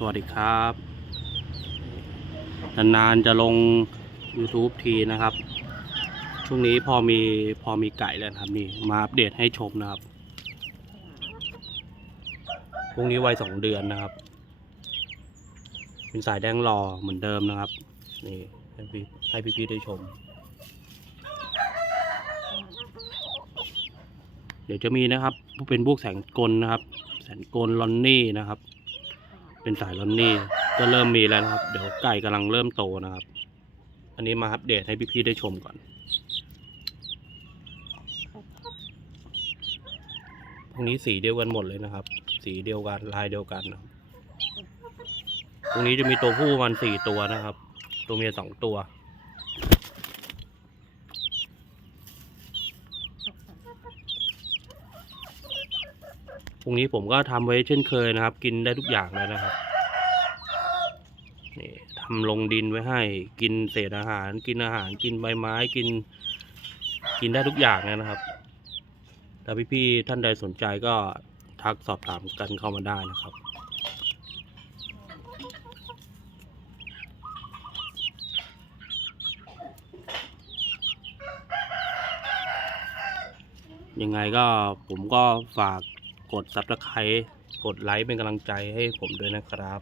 สวัสดีครับ นานๆจะลง YouTube ทีนะครับ ช่วงนี้พอมีพอมีไก่แล้วครับนี่มาอัปเดตให้ชมนะครับ พรุ่งนี้วัยสองเดือนนะครับ เป็นสายแดงรอเหมือนเดิมนะครับ นี่ให้พี่ให้พี่ๆได้ชม เดี๋ยวจะมีนะครับ เป็นพวกแสงกลนะครับ แสงกลลอนนี่นะครับ เป็นสายลอนนี่ก็เริ่มมีแล้วนะครับ เดี๋ยวไก่กำลังเริ่มโตนะครับ อันนี้มาอัปเดตให้พี่ๆได้ชมก่อน พวกนี้สีเดียวกันหมดเลยนะครับ สีเดียวกันลายเดียวกันนะตรงนี้จะมีตัวผู้มันสี่ตัวนะครับ ตัวเมียสองตัว งนี้ผมก็ทำไว้เช่นเคยนะครับ กินได้ทุกอย่างเลยนะครับนี่ทำลงดินไว้ให้ กินเศษอาหาร กินอาหาร กินใบไม้ กิน กินได้ทุกอย่างเลยนะครับ ถ้าพี่ๆท่านใดสนใจก็ทักสอบถามกันเข้ามาได้นะครับยังไงก็ผมก็ฝาก กด subscribe กดไลค์เป็นกำลังใจให้ผมด้วยนะครับ